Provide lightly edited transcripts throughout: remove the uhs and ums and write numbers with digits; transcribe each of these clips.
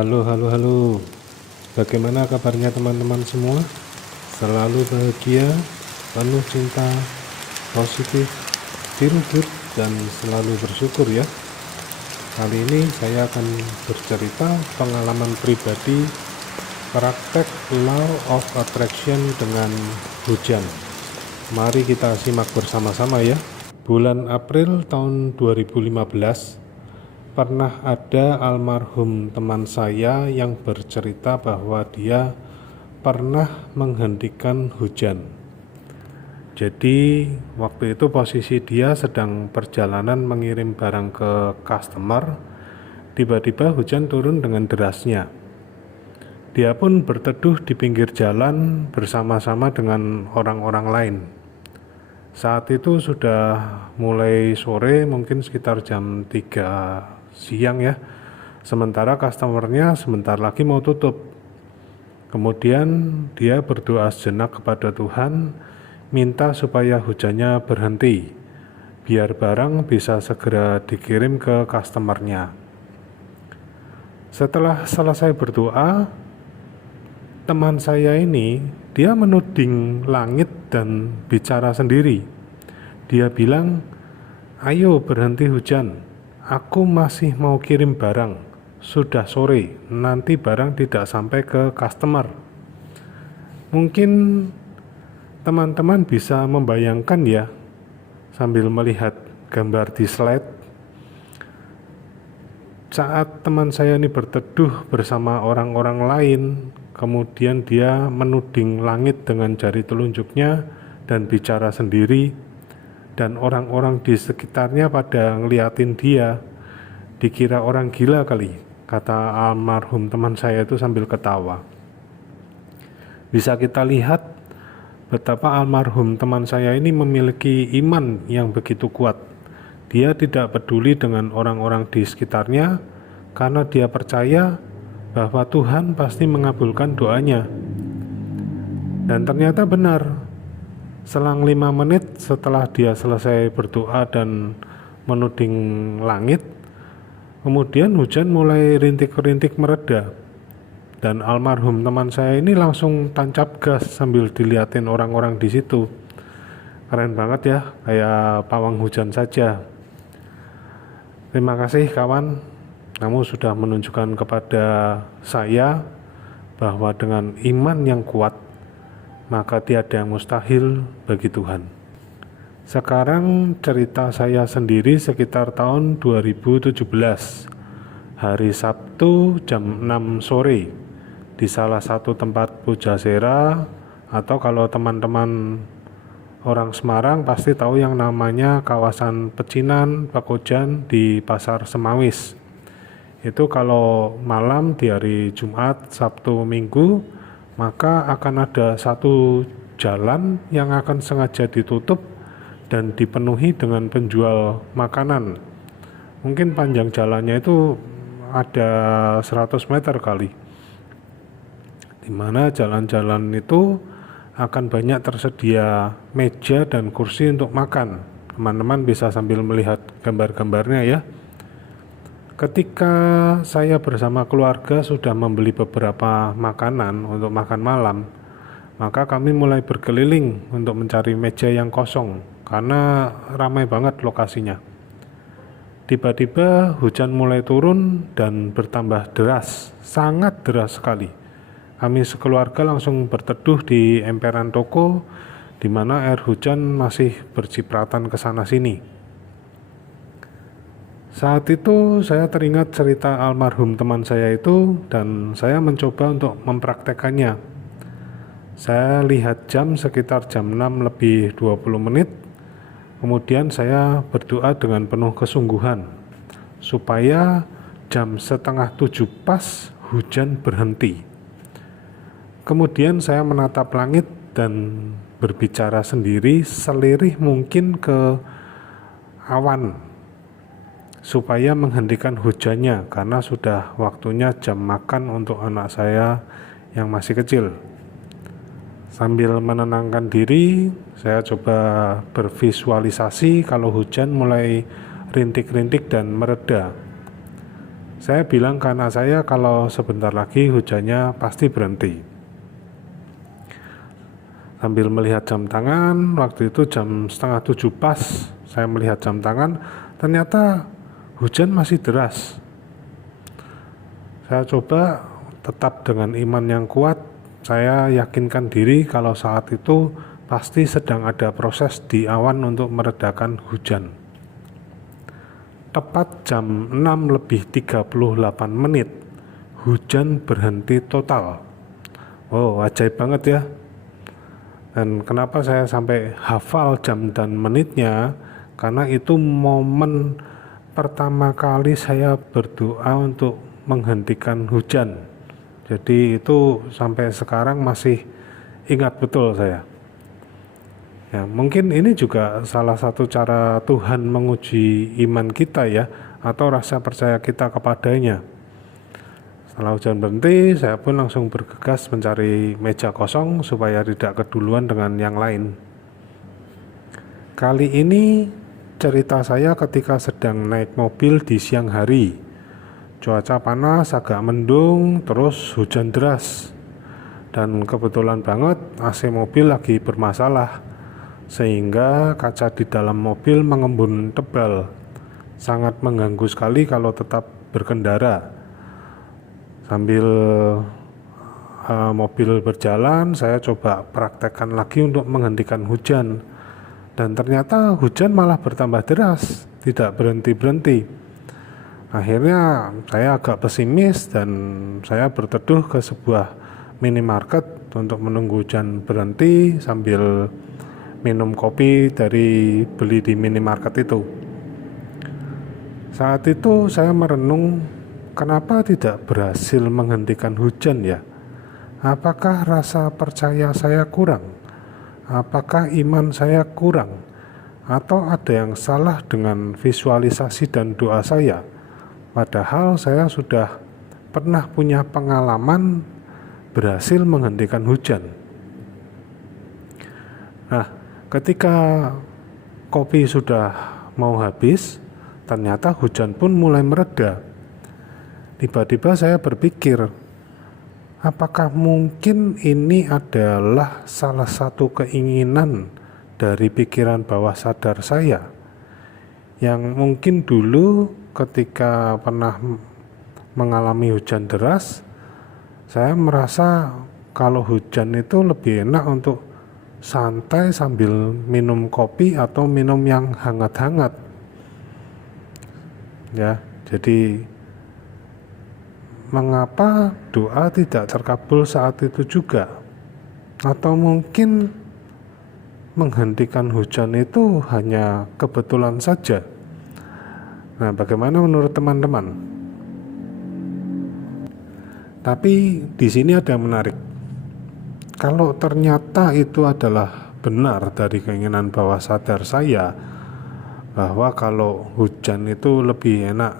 Halo, halo, halo. Bagaimana kabarnya teman-teman semua? Selalu bahagia, penuh cinta, positif, feel good, dan selalu bersyukur ya. Kali ini saya akan bercerita pengalaman pribadi praktek Law of Attraction dengan hujan. Mari kita simak bersama-sama ya. Bulan April tahun 2015, pernah ada almarhum teman saya yang bercerita bahwa dia pernah menghentikan hujan. Jadi waktu itu posisi dia sedang perjalanan mengirim barang ke customer. Tiba-tiba hujan turun dengan derasnya. Dia pun berteduh di pinggir jalan bersama-sama dengan orang-orang lain. Saat itu sudah mulai sore, mungkin sekitar jam 3 siang ya. Sementara customernya sebentar lagi mau tutup. Kemudian dia berdoa sejenak kepada Tuhan, minta supaya hujannya berhenti, biar barang bisa segera dikirim ke customernya. Setelah selesai berdoa, teman saya ini dia menuding langit dan bicara sendiri. Dia bilang, "Ayo berhenti hujan. Aku masih mau kirim barang. Sudah sore, nanti barang tidak sampai ke customer." Mungkin teman-teman bisa membayangkan ya, sambil melihat gambar di slide. Saat teman saya ini berteduh bersama orang-orang lain, kemudian dia menuding langit dengan jari telunjuknya dan bicara sendiri, dan orang-orang di sekitarnya pada ngeliatin dia, dikira orang gila kali, kata almarhum teman saya itu sambil ketawa. Bisa kita lihat betapa almarhum teman saya ini memiliki iman yang begitu kuat. Dia tidak peduli dengan orang-orang di sekitarnya karena dia percaya bahwa Tuhan pasti mengabulkan doanya. Dan ternyata benar. Selang 5 menit setelah dia selesai berdoa dan menuding langit, kemudian hujan mulai rintik-rintik mereda. Dan almarhum teman saya ini langsung tancap gas sambil diliatin orang-orang di situ. Keren banget ya, kayak pawang hujan saja. Terima kasih kawan, kamu sudah menunjukkan kepada saya bahwa dengan iman yang kuat, maka tiada yang mustahil bagi Tuhan. Sekarang cerita saya sendiri sekitar tahun 2017. Hari Sabtu jam 6 sore di salah satu tempat pujasera, atau kalau teman-teman orang Semarang pasti tahu yang namanya kawasan Pecinan, Pekojan di Pasar Semawis. Itu kalau malam di hari Jumat, Sabtu, Minggu, maka akan ada satu jalan yang akan sengaja ditutup dan dipenuhi dengan penjual makanan. Mungkin panjang jalannya itu ada 100 meter kali, dimana jalan-jalan itu akan banyak tersedia meja dan kursi untuk makan. Teman-teman bisa sambil melihat gambar-gambarnya ya. Ketika saya bersama keluarga sudah membeli beberapa makanan untuk makan malam, maka kami mulai berkeliling untuk mencari meja yang kosong karena ramai banget lokasinya. Tiba-tiba hujan mulai turun dan bertambah deras, sangat deras sekali. Kami sekeluarga langsung berteduh di emperan toko, di mana air hujan masih bercipratan ke sana sini. Saat itu saya teringat cerita almarhum teman saya itu dan saya mencoba untuk mempraktekannya. Saya lihat jam sekitar jam 6 lebih 20 menit, kemudian saya berdoa dengan penuh kesungguhan supaya jam setengah 7 pas hujan berhenti. Kemudian saya menatap langit dan berbicara sendiri selirih mungkin ke awan supaya menghentikan hujannya karena sudah waktunya jam makan untuk anak saya yang masih kecil. Sambil menenangkan diri, saya coba bervisualisasi kalau hujan mulai rintik-rintik dan mereda. Saya bilang ke anak saya kalau sebentar lagi hujannya pasti berhenti. Sambil melihat jam tangan, waktu itu jam 6:30 pas, saya melihat jam tangan, ternyata hujan masih deras. Saya coba tetap dengan iman yang kuat, saya yakinkan diri kalau saat itu pasti sedang ada proses di awan untuk meredakan hujan. Tepat jam 6:38, hujan berhenti total. Oh, ajaib banget ya. Dan kenapa saya sampai hafal jam dan menitnya? Karena itu momen pertama kali saya berdoa untuk menghentikan hujan. Jadi itu sampai sekarang masih ingat betul saya. Ya, mungkin ini juga salah satu cara Tuhan menguji iman kita ya, atau rasa percaya kita kepadanya. Setelah hujan berhenti, saya pun langsung bergegas mencari meja kosong supaya tidak keduluan dengan yang lain. Kali ini cerita saya ketika sedang naik mobil di siang hari. Cuaca panas, agak mendung, terus hujan deras. Dan kebetulan banget AC mobil lagi bermasalah, sehingga kaca di dalam mobil mengembun tebal. Sangat mengganggu sekali kalau tetap berkendara. Sambil mobil berjalan, saya coba praktekkan lagi untuk menghentikan hujan. Dan ternyata hujan malah bertambah deras, tidak berhenti-berhenti. Akhirnya saya agak pesimis dan saya berteduh ke sebuah minimarket untuk menunggu hujan berhenti sambil minum kopi dari beli di minimarket itu. Saat itu saya merenung, kenapa tidak berhasil menghentikan hujan ya? Apakah rasa percaya saya kurang? Apakah iman saya kurang? Atau ada yang salah dengan visualisasi dan doa saya? Padahal saya sudah pernah punya pengalaman berhasil menghentikan hujan. Nah, ketika kopi sudah mau habis, ternyata hujan pun mulai mereda. Tiba-tiba saya berpikir, apakah mungkin ini adalah salah satu keinginan dari pikiran bawah sadar saya, yang mungkin dulu ketika pernah mengalami hujan deras, saya merasa kalau hujan itu lebih enak untuk santai sambil minum kopi atau minum yang hangat-hangat. Ya, jadi mengapa doa tidak terkabul saat itu juga? Atau mungkin menghentikan hujan itu hanya kebetulan saja. Nah, bagaimana menurut teman-teman? Tapi di sini ada yang menarik. Kalau ternyata itu adalah benar dari keinginan bawah sadar saya, bahwa kalau hujan itu lebih enak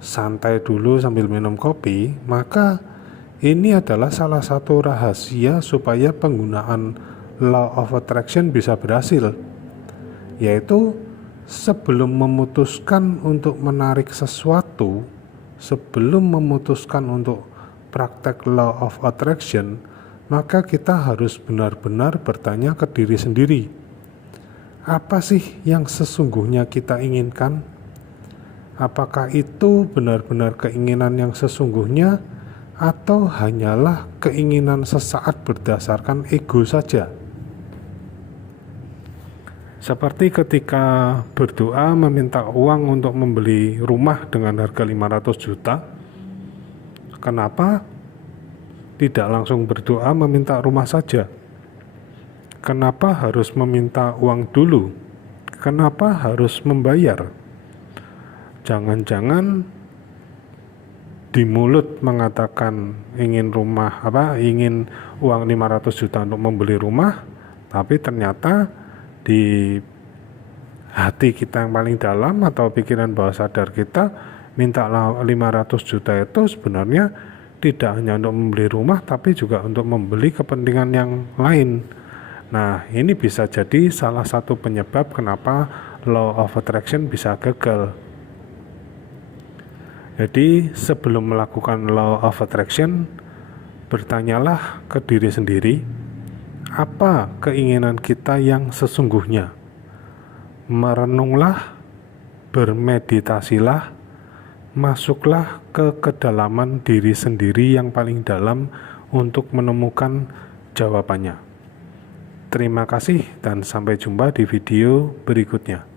santai dulu sambil minum kopi, maka ini adalah salah satu rahasia supaya penggunaan law of attraction bisa berhasil, yaitu sebelum memutuskan untuk menarik sesuatu, sebelum memutuskan untuk praktek law of attraction, maka kita harus benar-benar bertanya ke diri sendiri, apa sih yang sesungguhnya kita inginkan? Apakah itu benar-benar keinginan yang sesungguhnya, atau hanyalah keinginan sesaat berdasarkan ego saja? Seperti ketika berdoa meminta uang untuk membeli rumah dengan harga 500 juta, kenapa tidak langsung berdoa meminta rumah saja? Kenapa harus meminta uang dulu? Kenapa harus membayar? Jangan-jangan di mulut mengatakan ingin ingin uang 500 juta untuk membeli rumah, tapi ternyata di hati kita yang paling dalam atau pikiran bawah sadar kita minta 500 juta itu sebenarnya tidak hanya untuk membeli rumah, tapi juga untuk membeli kepentingan yang lain. Nah, ini bisa jadi salah satu penyebab kenapa law of attraction bisa gagal. Jadi sebelum melakukan law of attraction, bertanyalah ke diri sendiri, apa keinginan kita yang sesungguhnya? Merenunglah, bermeditasilah, masuklah ke kedalaman diri sendiri yang paling dalam untuk menemukan jawabannya. Terima kasih dan sampai jumpa di video berikutnya.